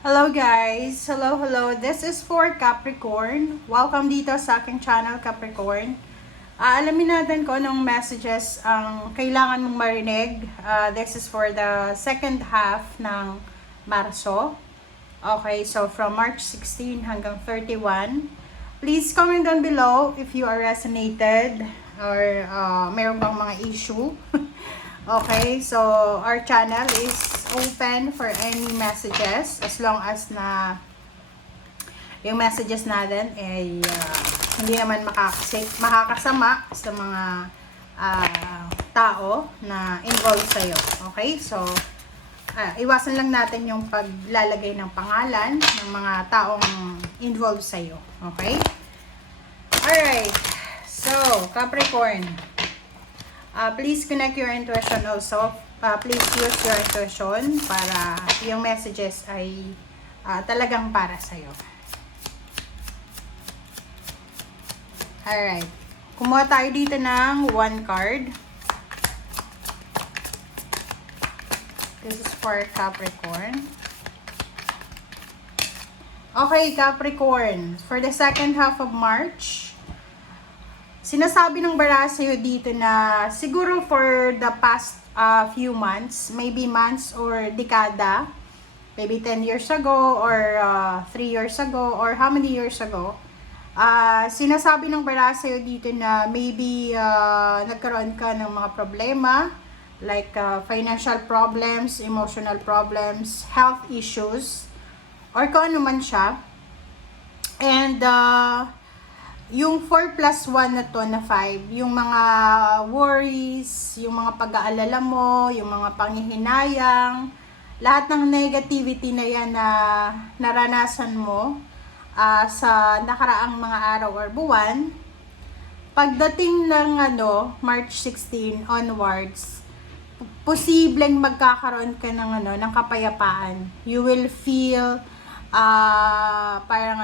Hello guys! Hello! This is for Capricorn. Welcome dito sa aking channel, Capricorn. Alamin natin kung anong messages ang kailangan mong marinig. This is for the second half ng Marso. Okay, so from March 16 hanggang 31. Please comment down below if you are resonated or meron bang mga issue. Okay, so our channel is open for any messages as long as na yung messages natin ay hindi naman makakasama sa mga tao na involved sa'yo. Okay, so iwasan lang natin yung paglalagay ng pangalan ng mga taong involved sa'yo. Okay? Alright, so Capricorn, please connect your intuition also. Please use your intuition para yung messages ay talagang para sa'yo. Alright. Kumuha tayo dito ng one card. This is for Capricorn. Okay, Capricorn. For the second half of March, sinasabi ng bara sa'yo dito na siguro for the past few months, maybe months or dekada, maybe 10 years ago or 3 years ago or how many years ago, sinasabi ng bara sa'yo dito na maybe nagkaroon ka ng mga problema like financial problems, emotional problems, health issues, or kung ano man siya. And yung 4 plus 1 na to na 5, yung mga worries, yung mga pag-aalala mo, yung mga panghihinayang, lahat ng negativity na yan na naranasan mo sa nakaraang mga araw or buwan, pagdating ng March 16 onwards, posibleng magkakaroon ka ng kapayapaan. You will feel parang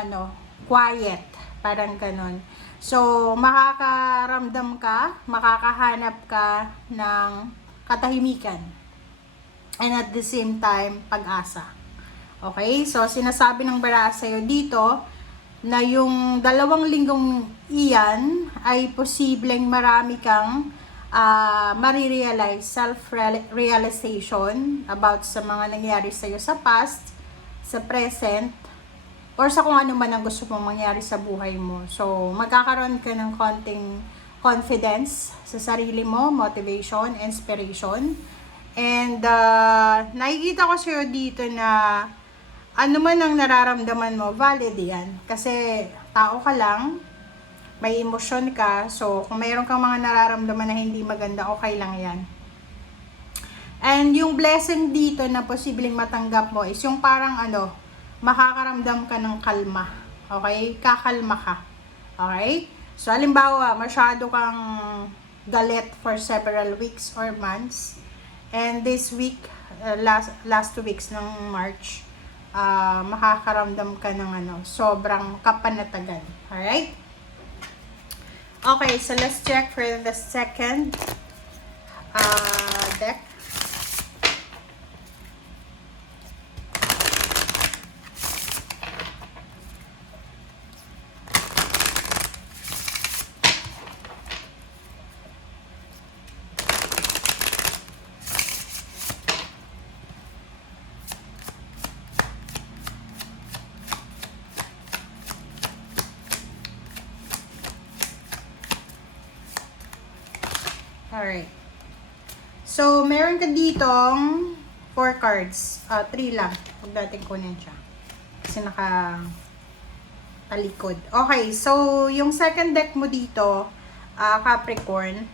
quiet. Parang ganon. So, makakaramdam ka, makakahanap ka ng katahimikan. And at the same time, pag-asa. Okay? So, sinasabi ng bara sa'yo dito na yung 2 linggong iyan ay posibleng marami kang marirealize, self-realization about sa mga nangyari sa'yo sa past, sa present, or sa kung ano man ang gusto mong mangyari sa buhay mo. So, magkakaroon ka ng konting confidence sa sarili mo, motivation, inspiration. And, nakikita ko sa'yo dito na ano man ang nararamdaman mo, valid yan. Kasi, tao ka lang, may emosyon ka. So, kung mayroon kang mga nararamdaman na hindi maganda, okay lang yan. And, yung blessing dito na posibleng matanggap mo is yung parang makakaramdam ka ng kalma. Okay? Kakalma ka. Okay? So, halimbawa, masyado kang galit for several weeks or months. And this week, last 2 weeks ng March, makakaramdam ka ng sobrang kapanatagan. Alright? Okay, so let's check for the second deck. Alright. So, meron ka ditong 4 cards. 3 lang. Huwag natin kunin siya. Kasi talikod. Okay, so, yung second deck mo dito, Capricorn,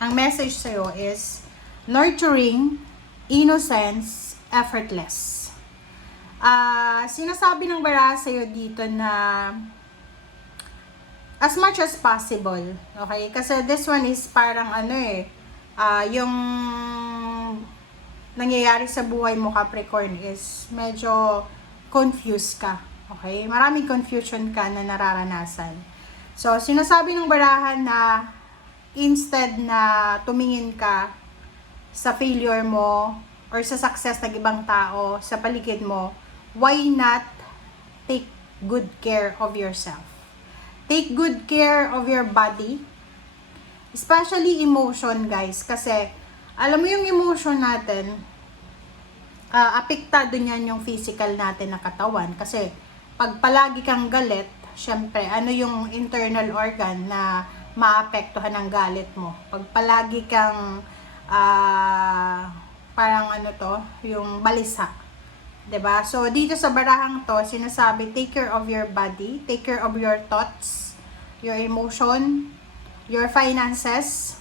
ang message sa'yo is, nurturing, innocence, effortless. Sinasabi ng bara sa'yo dito na as much as possible. Okay? Kasi this one is parang yung nangyayari sa buhay mo, Capricorn, is medyo confused ka. Okay? Maraming confusion ka na nararanasan. So, sinasabi ng barahan na instead na tumingin ka sa failure mo or sa success ng ibang tao sa paligid mo, why not take good care of yourself? Take good care of your body, especially emotion, guys, kasi alam mo yung emotion natin, apektado niyan yung physical natin na katawan, kasi pag palagi kang galit, syempre ano yung internal organ na maapektuhan ng galit mo? Pag palagi kang parang ano to, yung balisa, 'di ba? So dito sa barahang to, sinasabi take care of your body, take care of your thoughts, your emotion, your finances,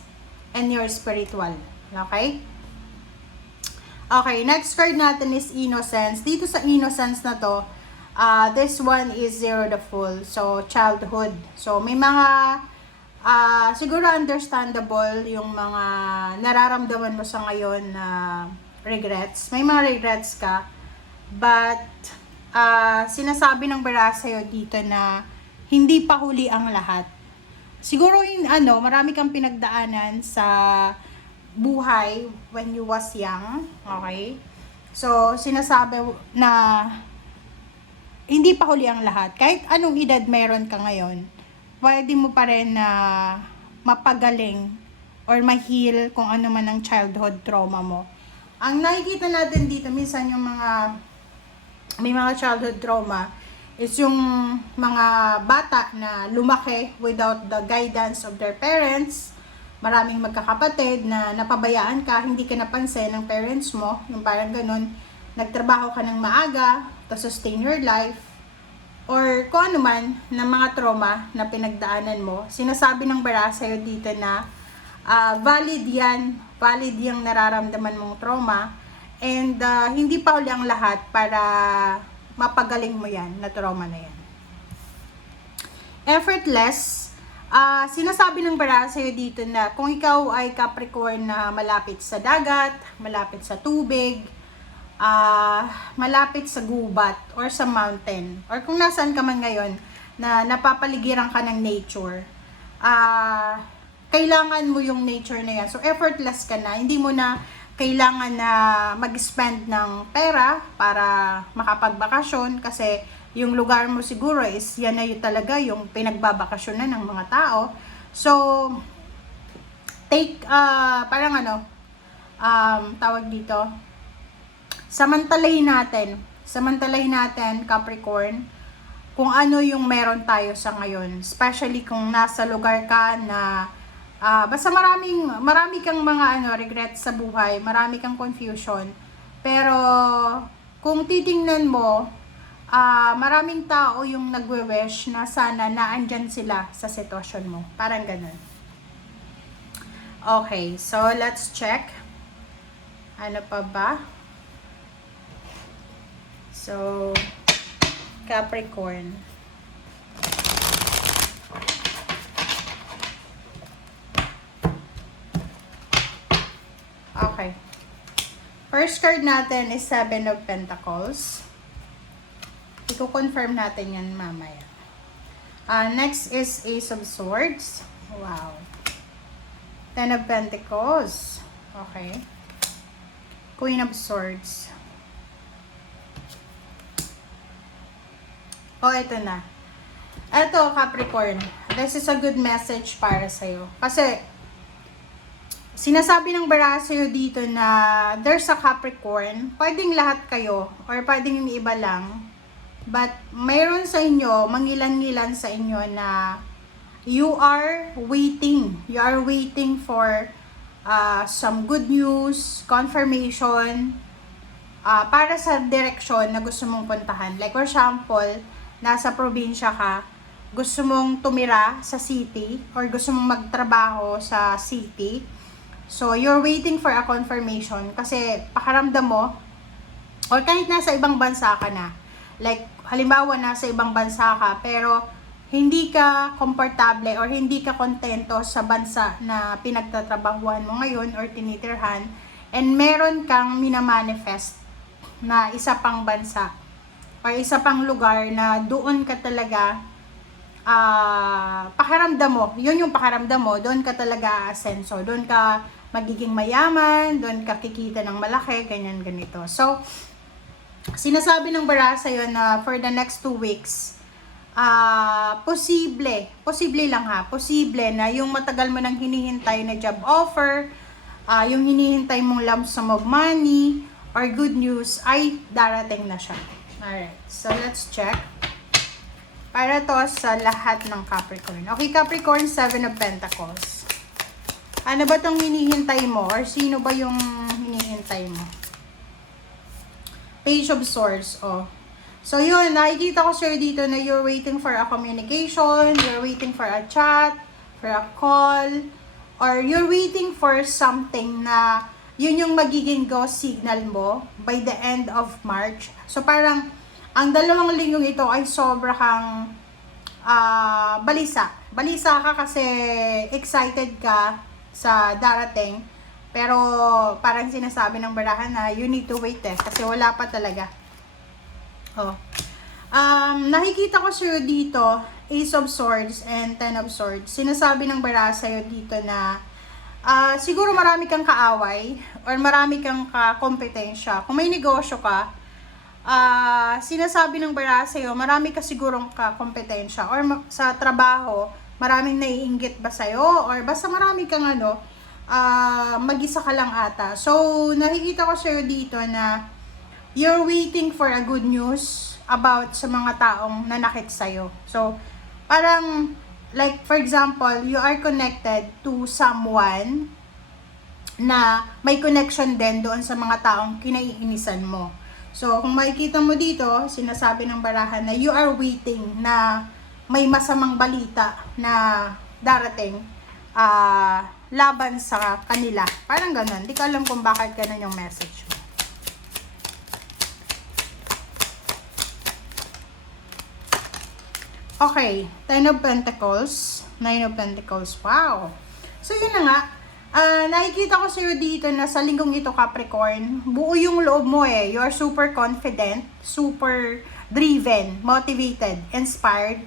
and your spiritual. Okay? Okay, next card natin is Innocence. Dito sa Innocence na to, this one is Zero the Fool. So, childhood. So, may mga, siguro understandable yung mga nararamdaman mo sa ngayon na regrets. May mga regrets ka. But, sinasabi ng bara sa'yo dito na hindi pa huli ang lahat. Siguro marami kang pinagdaanan sa buhay when you was young, okay? So, sinasabi na hindi pa huli ang lahat. Kahit anong edad meron ka ngayon, pwede mo pa rin na mapagaling or ma-heal kung ano man ang childhood trauma mo. Ang nakikita natin dito, minsan yung may mga childhood trauma, is yung mga bata na lumaki without the guidance of their parents. Maraming magkakapatid na napabayaan ka, hindi ka napansin ng parents mo, yung parang ganun, nagtrabaho ka ng maaga to sustain your life, or kung ano man na mga trauma na pinagdaanan mo. Sinasabi ng bara sa'yo dito na valid yung nararamdaman mong trauma, and hindi pa uli ang lahat para mapagaling mo yan na trauma na yan. Effortless. Sinasabi ng bara sa'yo dito na kung ikaw ay Capricorn na malapit sa dagat, malapit sa tubig, malapit sa gubat or sa mountain, or kung nasaan ka man ngayon na napapaligiran ka ng nature, kailangan mo yung nature na yan. So effortless ka na, hindi mo na kailangan na mag-spend ng pera para makapagbakasyon, kasi yung lugar mo siguro is yan na yun talaga yung pinagbabakasyonan ng mga tao. So, take, parang tawag dito, samantalahin natin, Capricorn, kung ano yung meron tayo sa ngayon. Especially kung nasa lugar ka na, basta marami kang mga regrets sa buhay, marami kang confusion. Pero, kung titingnan mo, maraming tao yung nagwe-wish na sana naandyan sila sa sitwasyon mo. Parang ganun. Okay, so let's check. Ano pa ba? So, Capricorn. Okay. First card natin is Seven of Pentacles. I-confirm natin yan mamaya. Next is Ace of Swords. Wow. Ten of Pentacles. Okay. Queen of Swords. Ito na. Ito, Capricorn. This is a good message para sa'yo. Kasi, sinasabi ng bara sa'yo dito na there's a Capricorn. Pwedeng lahat kayo, or pwedeng yung iba lang. But, mayroon sa inyo, mangilan-ngilan sa inyo na you are waiting. You are waiting for some good news, confirmation, para sa direksyon na gusto mong puntahan. Like, for example, nasa probinsya ka, gusto mong tumira sa city, or gusto mong magtrabaho sa city. So, you're waiting for a confirmation kasi pakaramdam mo, or kahit nasa ibang bansa ka na, like, halimbawa, nasa ibang bansa ka, pero hindi ka komportable or hindi ka kontento sa bansa na pinagtatrabahuan mo ngayon or tinitirhan, and meron kang minamanifest na isa pang bansa or isa pang lugar na doon ka talaga pakiramdam mo, yun yung pakiramdam mo, doon ka talaga asenso, doon ka magiging mayaman, doon ka kikita ng malaki, ganyan, ganito. So, sinasabi ng bara sa'yo na for the next 2 weeks, posible lang ha, posible na yung matagal mo nang hinihintay na job offer, yung hinihintay mong lump sum of money, or good news, ay darating na siya. Alright, so let's check. Para to sa lahat ng Capricorn. Okay, Capricorn, 7 of Pentacles. Ano ba tong hinihintay mo? Or sino ba yung hinihintay mo? Page of Swords, oh. So yun, nakikita ko sir dito na you're waiting for a communication, you're waiting for a chat, for a call, or you're waiting for something na yun yung magiging go signal mo by the end of March. So parang, ang 2 linggong ito ay sobrang balisa. Balisa ka kasi excited ka sa darating. Pero parang sinasabi ng barahan na you need to wait kasi wala pa talaga. Oh. Nakikita ko sa'yo dito, Ace of Swords and Ten of Swords. Sinasabi ng barahan sa'yo dito na siguro marami kang kaaway or marami kang kompetensya. Kung may negosyo ka, sinasabi ng barahan sa'yo, marami ka sigurong kompetensya or sa trabaho, maraming naiinggit ba sa'yo or basta marami kang mag-isa ka lang ata. So, nakikita ko sa'yo dito na you're waiting for a good news about sa mga taong nanakit sa'yo. So, parang, like, for example, you are connected to someone na may connection din doon sa mga taong kinaiinisan mo. So, kung makikita mo dito, sinasabi ng barahan na you are waiting na may masamang balita na darating laban sa kanila. Parang ganun. Di ko alam kung bakit ganun yung message mo. Okay. 10 of Pentacles. 9 of Pentacles. Wow. So, yun na nga. Nakikita ko sa'yo dito na sa linggong ito, Capricorn, buo yung loob mo eh. You are super confident, super driven, motivated, inspired,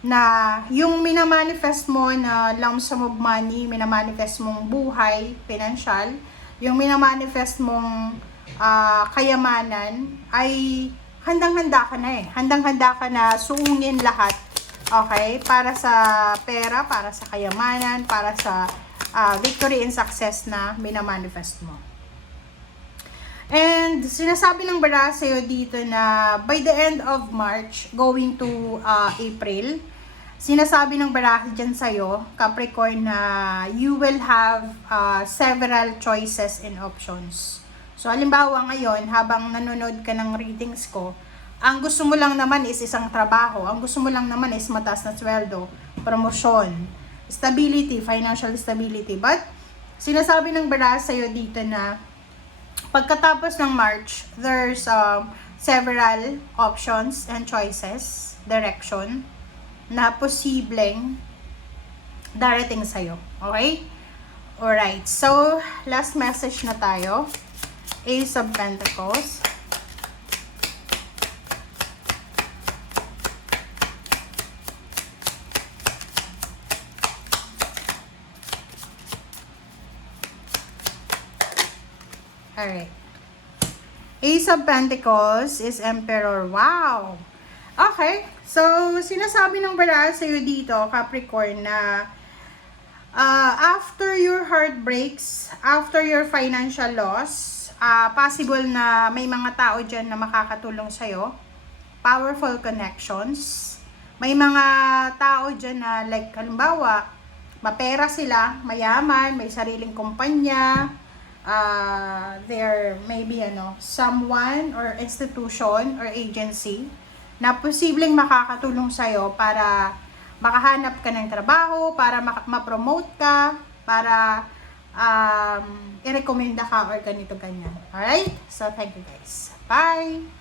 na yung minamanifest mo na lump sum of money, minamanifest mong buhay, financial, yung minamanifest mong kayamanan, ay handang-handa ka na eh. Handang-handa ka na suungin lahat, okay? Para sa pera, para sa kayamanan, para sa victory and success na minamanifest mo. And sinasabi ng bara sa'yo dito na by the end of March, going to April, sinasabi ng bara dyan sa'yo, Capricorn, na you will have several choices and options. So, halimbawa ngayon, habang nanonood ka ng readings ko, ang gusto mo lang naman is isang trabaho. Ang gusto mo lang naman is mataas na sweldo, promosyon, stability, financial stability. But, sinasabi ng bara sa'yo dito na pagkatapos ng March, there's several options and choices, direction, na posibleng darating sa'yo. Okay? Alright. So, last message na tayo. Ace of Pentacles. Alright. Ace of Pentacles is Emperor. Wow! Okay. So, sinasabi ng bara sa'yo dito, Capricorn, na after your heartbreaks, after your financial loss, possible na may mga tao dyan na makakatulong sa'yo. Powerful connections. May mga tao dyan na, like, halimbawa, mapera sila, mayaman, may sariling kumpanya, there may be someone or institution or agency na posibleng makakatulong sa'yo para makahanap ka ng trabaho, para ma-promote ka, para i-recommenda ka or ganito ganyan. Alright? So, thank you guys. Bye!